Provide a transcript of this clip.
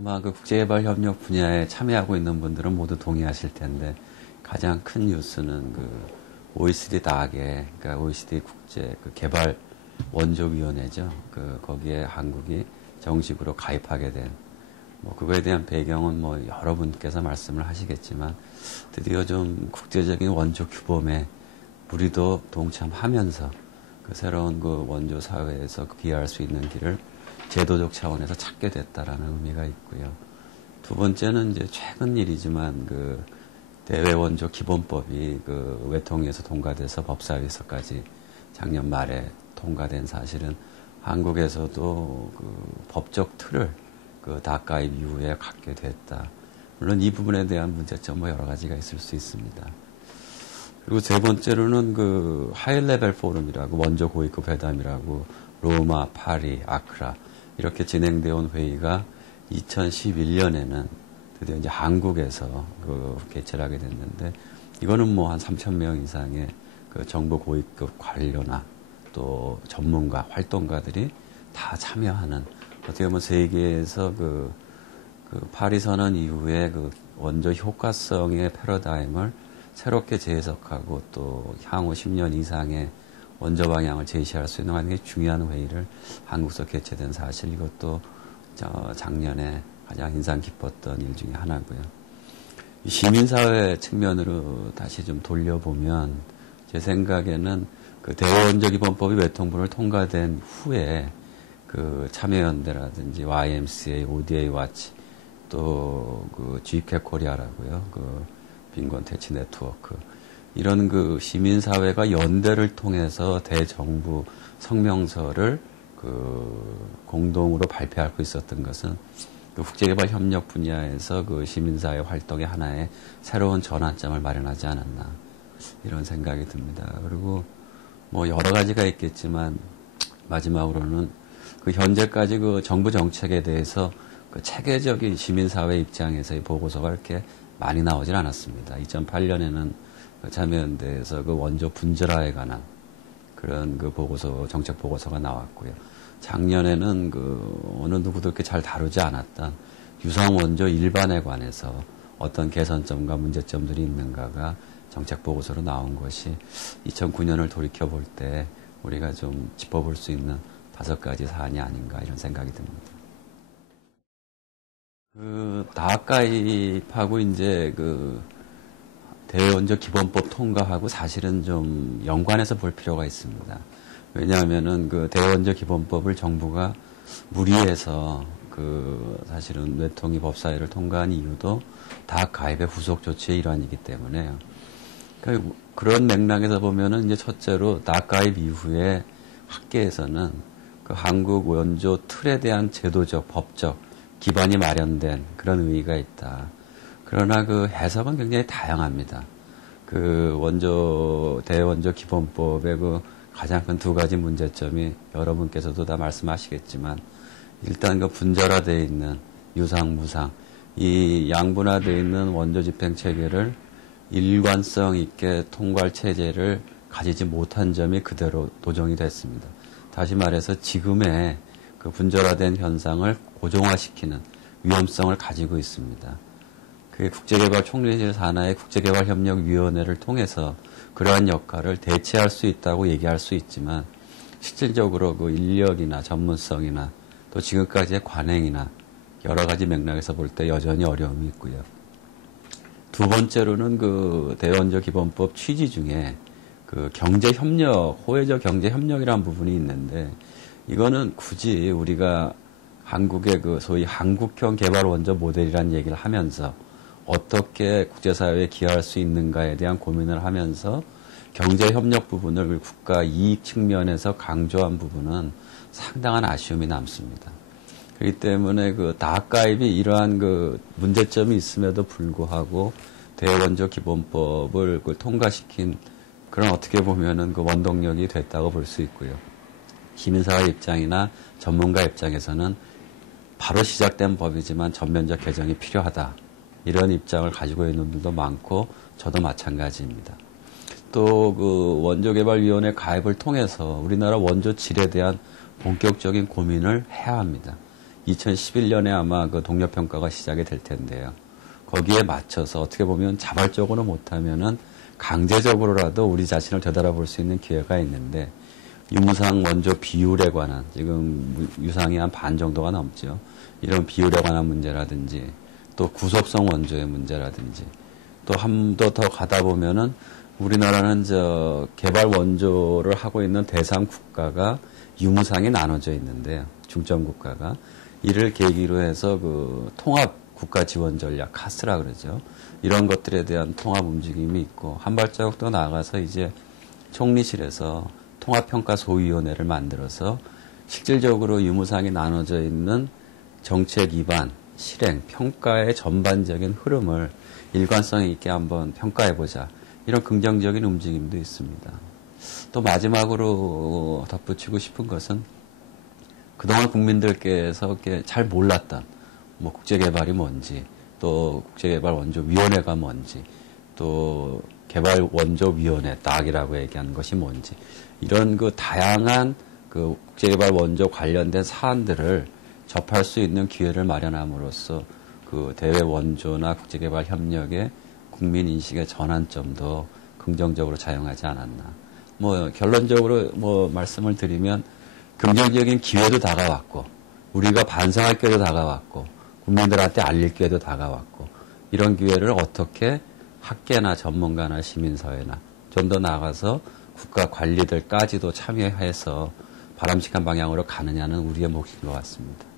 아마 그 국제개발협력 분야에 참여하고 있는 분들은 모두 동의하실 텐데 가장 큰 뉴스는 그 OECD 다학에, 그러니까 OECD 국제 그 개발 원조위원회죠. 그 거기에 한국이 정식으로 가입하게 된, 뭐 그거에 대한 배경은 뭐 여러분께서 말씀을 하시겠지만 드디어 좀 국제적인 원조 규범에 우리도 동참하면서 그 새로운 그 원조 사회에서 기여할 수 있는 길을 제도적 차원에서 찾게 됐다라는 의미가 있고요. 두 번째는 이제 최근 일이지만 그 대외 원조 기본법이 그 외통위에서 통과돼서 법사위에서까지 작년 말에 통과된 사실은 한국에서도 그 법적 틀을 그 다가입 이후에 갖게 됐다. 물론 이 부분에 대한 문제점 뭐 여러 가지가 있을 수 있습니다. 그리고 세 번째로는 그 하이레벨 포럼이라고 원조 고위급 회담이라고 로마, 파리, 아크라 이렇게 진행되어 온 회의가 2011년에는 드디어 이제 한국에서 그 개최를 하게 됐는데 이거는 뭐 한 3,000명 이상의 그 정부 고위급 관료나 또 전문가, 활동가들이 다 참여하는 어떻게 보면 세계에서 그 파리 선언 이후에 그 원조 효과성의 패러다임을 새롭게 재해석하고 또 향후 10년 이상의 원조 방향을 제시할 수 있는 굉장히 중요한 회의를 한국에서 개최된 사실, 이것도 작년에 가장 인상 깊었던 일 중에 하나고요. 시민사회 측면으로 다시 좀 돌려보면 제 생각에는 그 대원조기본법이 외통부를 통과된 후에 그 참여연대라든지 YMCA, ODA 와치 또 그 GK 코리아라고요. 그 빈곤 퇴치 네트워크 이런 그 시민사회가 연대를 통해서 대정부 성명서를 그 공동으로 발표하고 있었던 것은 그 국제개발 협력 분야에서 그 시민사회 활동의 하나의 새로운 전환점을 마련하지 않았나 이런 생각이 듭니다. 그리고 뭐 여러 가지가 있겠지만 마지막으로는 그 현재까지 그 정부 정책에 대해서 그 체계적인 시민사회 입장에서의 보고서가 이렇게 많이 나오질 않았습니다. 2008년에는 그 참여연대에서 그 원조 분절화에 관한 그런 그 보고서, 정책 보고서가 나왔고요. 작년에는 그 어느 누구도 이렇게 잘 다루지 않았던 유성 원조 일반에 관해서 어떤 개선점과 문제점들이 있는가가 정책 보고서로 나온 것이 2009년을 돌이켜 볼 때 우리가 좀 짚어볼 수 있는 5가지 사안이 아닌가 이런 생각이 듭니다. 그 다가입하고 이제 그 대외원조 기본법 통과하고 사실은 좀 연관해서 볼 필요가 있습니다. 왜냐하면은 그 대외원조 기본법을 정부가 무리해서 그 사실은 외통위 법사위를 통과한 이유도 다가입의 후속 조치의 일환이기 때문에요. 그런 맥락에서 보면은 이제 첫째로 다가입 이후에 학계에서는 그 한국 원조 틀에 대한 제도적, 법적 기반이 마련된 그런 의의가 있다. 그러나 그 해석은 굉장히 다양합니다. 그 대원조 기본법의 그 가장 큰 2가지 문제점이 여러분께서도 다 말씀하시겠지만 일단 그 분절화되어 있는 유상, 무상 이 양분화되어 있는 원조 집행 체계를 일관성 있게 통과할 체제를 가지지 못한 점이 그대로 도정이 됐습니다. 다시 말해서 지금의 그 분절화된 현상을 고정화시키는 위험성을 가지고 있습니다. 그 국제개발 총리실 산하의 국제개발협력위원회를 통해서 그러한 역할을 대체할 수 있다고 얘기할 수 있지만 실질적으로 그 인력이나 전문성이나 또 지금까지의 관행이나 여러 가지 맥락에서 볼 때 여전히 어려움이 있고요. 두 번째로는 그 대원조 기본법 취지 중에 그 경제협력, 호혜적 경제협력이라는 부분이 있는데 이거는 굳이 우리가 한국의 그 소위 한국형 개발 원조 모델이라는 얘기를 하면서 어떻게 국제사회에 기여할 수 있는가에 대한 고민을 하면서 경제협력 부분을 국가 이익 측면에서 강조한 부분은 상당한 아쉬움이 남습니다. 그렇기 때문에 그 다가입이 이러한 그 문제점이 있음에도 불구하고 대원조 기본법을 그 통과시킨 그런 어떻게 보면은 그 원동력이 됐다고 볼 수 있고요. 시민사회 입장이나 전문가 입장에서는 바로 시작된 법이지만 전면적 개정이 필요하다. 이런 입장을 가지고 있는 분들도 많고 저도 마찬가지입니다. 또 그 원조개발위원회 가입을 통해서 우리나라 원조 질에 대한 본격적인 고민을 해야 합니다. 2011년에 아마 그 동료평가가 시작이 될 텐데요. 거기에 맞춰서 어떻게 보면 자발적으로 못하면은 강제적으로라도 우리 자신을 되돌아볼 수 있는 기회가 있는데, 유무상 원조 비율에 관한, 지금 유상이 한 반 정도가 넘죠. 이런 비율에 관한 문제라든지, 또 구속성 원조의 문제라든지, 또 한 더 가다 보면은 우리나라는 개발 원조를 하고 있는 대상 국가가 유무상이 나눠져 있는데요. 중점 국가가. 이를 계기로 해서 그 통합 국가 지원 전략, 카스라 그러죠. 이런 것들에 대한 통합 움직임이 있고, 한 발자국 더 나아가서 이제 총리실에서 통합평가소위원회를 만들어서 실질적으로 유무상이 나눠져 있는 정책 위반, 실행, 평가의 전반적인 흐름을 일관성 있게 한번 평가해보자. 이런 긍정적인 움직임도 있습니다. 또 마지막으로 덧붙이고 싶은 것은 그동안 국민들께서 잘 몰랐던 뭐 국제개발이 뭔지, 또 국제개발원조위원회가 뭔지, 또 개발원조위원회, 딱이라고 얘기하는 것이 뭔지, 이런 그 다양한 그 국제개발원조 관련된 사안들을 접할 수 있는 기회를 마련함으로써 그 대외 원조나 국제개발 협력의 국민 인식의 전환점도 긍정적으로 작용하지 않았나. 뭐 결론적으로 뭐 말씀을 드리면 긍정적인 기회도 다가왔고, 우리가 반성할 기회도 다가왔고, 국민들한테 알릴 기회도 다가왔고, 이런 기회를 어떻게 학계나 전문가나 시민사회나 좀 더 나아가서 국가 관리들까지도 참여해서 바람직한 방향으로 가느냐는 우리의 몫인 것 같습니다.